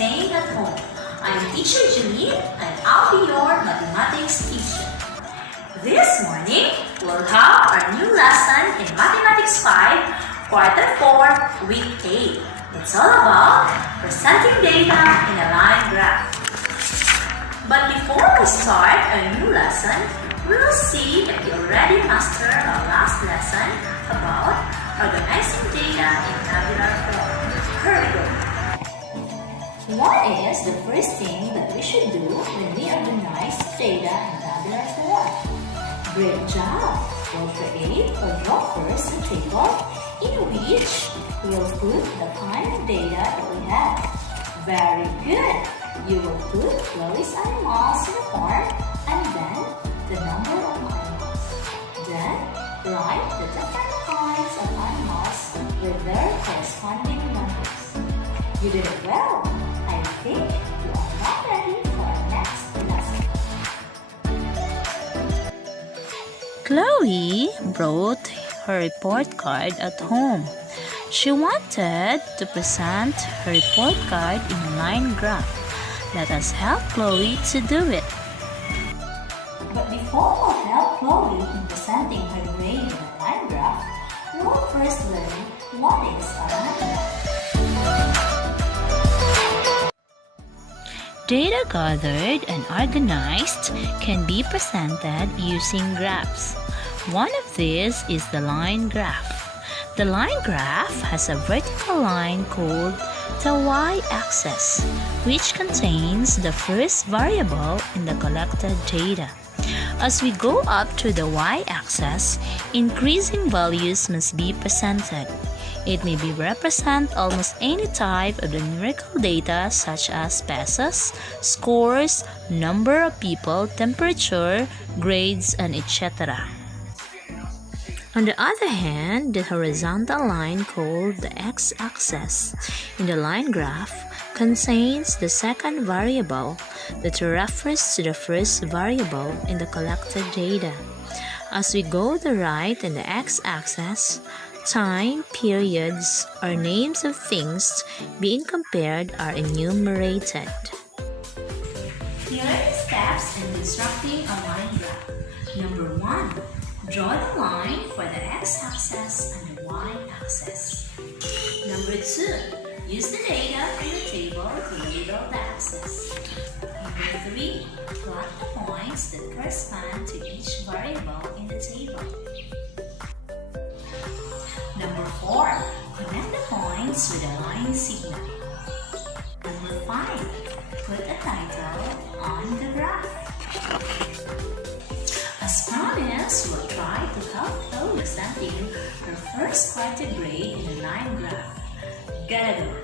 staying at home. I'm teacher Jenalyn and I'll be your mathematics teacher. This morning, we'll have our new lesson in Mathematics 5, Quarter 4, Week 8. It's all about presenting data in a line graph. But before we start our new lesson, we'll see if you already mastered our last lesson about organizing data in tabular form. Here we go. What is the first thing that we should do when we organize data in tabular form? Great job! We'll create or draw first a table in which we'll put the kind of data that we have. Very good! You will put Chloe's animals in the form and then the number of animals. Then, write the different kinds of animals with their corresponding numbers. You did it well! I think you are now ready for our next lesson. Chloe brought her report card at home. She wanted to present her report card in a line graph. Let us help Chloe to do it. But before we'll help Chloe in presenting her grade in a line graph, we'll first learn what is a line graph. Data gathered and organized can be presented using graphs. One of these is the line graph. The line graph has a vertical line called the y-axis, which contains the first variable in the collected data. As we go up to the y-axis, increasing values must be presented. It may be represent almost any type of the numerical data such as pesos, scores, number of people, temperature, grades, and etc. On the other hand, the horizontal line called the x-axis in the line graph contains the second variable that refers to the first variable in the collected data. As we go to the right in the x-axis, time, periods, or names of things being compared are enumerated. Here are the steps in constructing a line graph. Number 1. Draw the line for the x-axis and the y-axis. Number 2. Use the data in the table to label the axis. Number 3. Plot the points that correspond to each variable in the table. Number 4. Connect the points with a line signal. Number 5. Put a title on the graph. As promised, we'll try to help Chloe presenting her first quarter grade in the line graph. Get it on!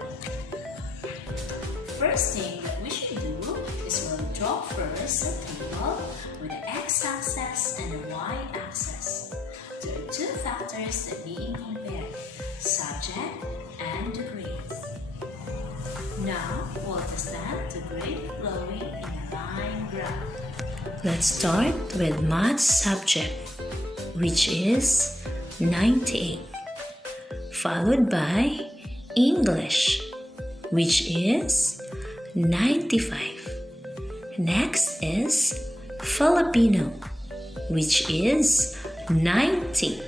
First thing that we should do is we'll draw first a table with the x-axis and the y-axis. There are two factors that being compared, subject and the grades. Now, we'll present the grade Chloe in a line graph. Let's start with math subject, which is 98, followed by English, which is 95. Next is Filipino, which is 90.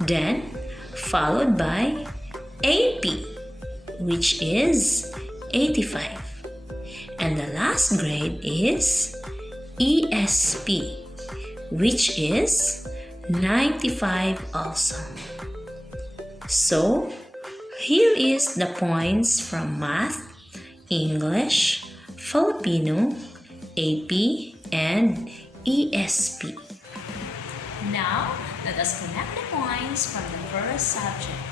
Then followed by AP, which is 85. And the last grade is ESP, which is 95 also. So, here is the points from Math, English, Filipino, AP, and ESP. Now, let us connect the points from the first subject,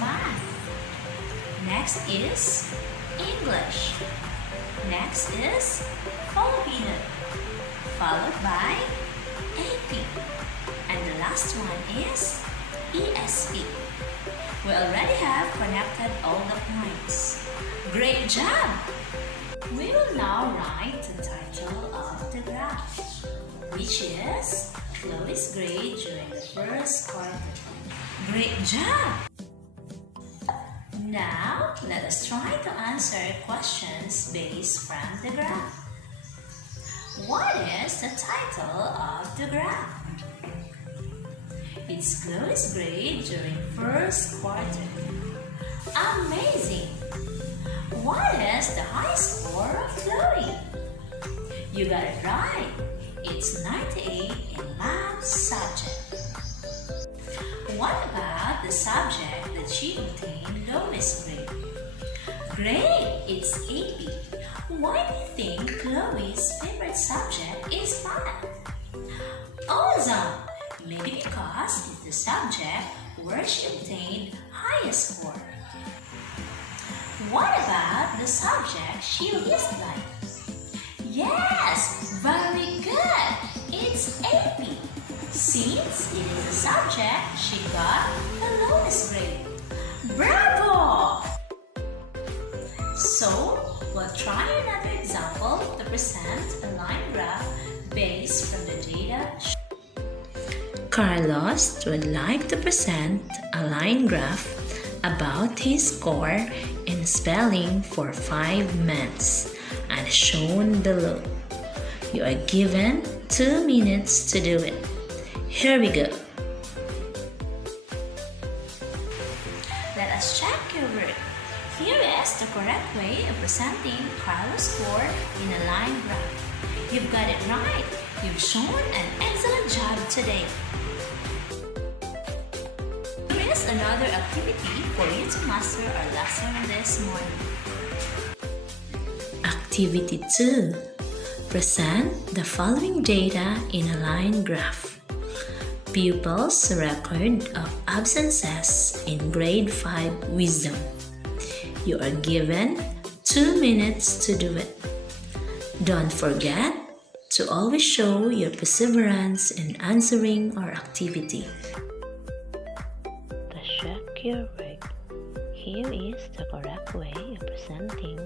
Math. Next is English. Next is Filipino, followed by AP. And the last one is ESP. We already have connected all the points. Great job! We will now write the title of the graph, which is Chloe's grade during the first quarter. Great job! Now, let us try to answer questions based from the graph. What is the title of the graph? Its lowest grade during first quarter. Amazing! What is the high score of Chloe? You got it right. It's 98 in math subject. What about the subject that she obtained lowest grade? Great! It's AP. Why do you think Chloe's favorite subject is math? Awesome! Maybe because it's the subject where she obtained highest score. What about the subject she least liked? Yes! Very good! It's AP. Since it is a subject, she got the lowest grade. Bravo! So, we'll try another example to present a line graph based from the data. Carlos would like to present a line graph about his score in spelling for 5 months as shown below. You are given 2 minutes to do it. Here we go. Let us check your work. Here is the correct way of presenting Carlos' score in a line graph. You've got it right. You've shown an excellent job today. Here is another activity for you to master our lesson this morning. Activity 2. Present the following data in a line graph. Pupils' record of absences in grade 5 wisdom. You are given 2 minutes to do it. Don't forget to always show your perseverance in answering our activity. To check your work, here is the correct way of presenting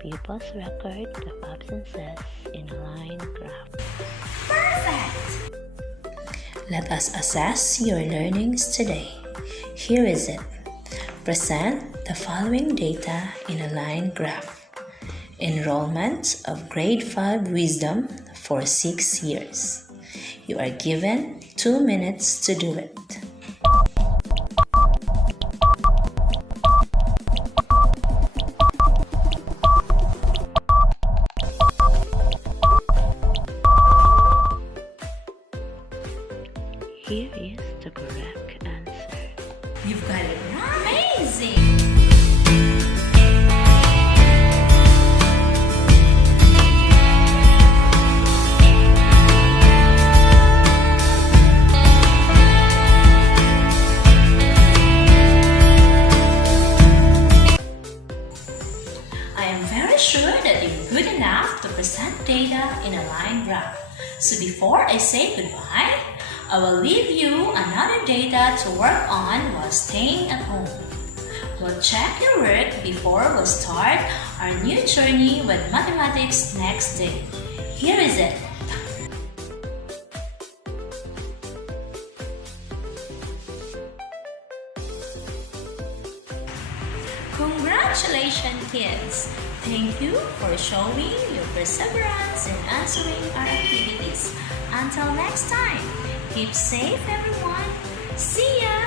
pupils' record of absences in a line graph. Perfect! Let us assess your learnings today. Here is it. Present the following data in a line graph. Enrollment of grade 5 wisdom for 6 years. You are given 2 minutes to do it. Here is the correct answer. You've got it right. Amazing! I am very sure that you're good enough to present data in a line graph. So before I say goodbye, I will leave you another data to work on while staying at home. We'll check your work before we'll start our new journey with mathematics next day. Here is it. Congratulations, kids! Thank you for showing your perseverance in answering our activities. Until next time, keep safe, everyone. See ya!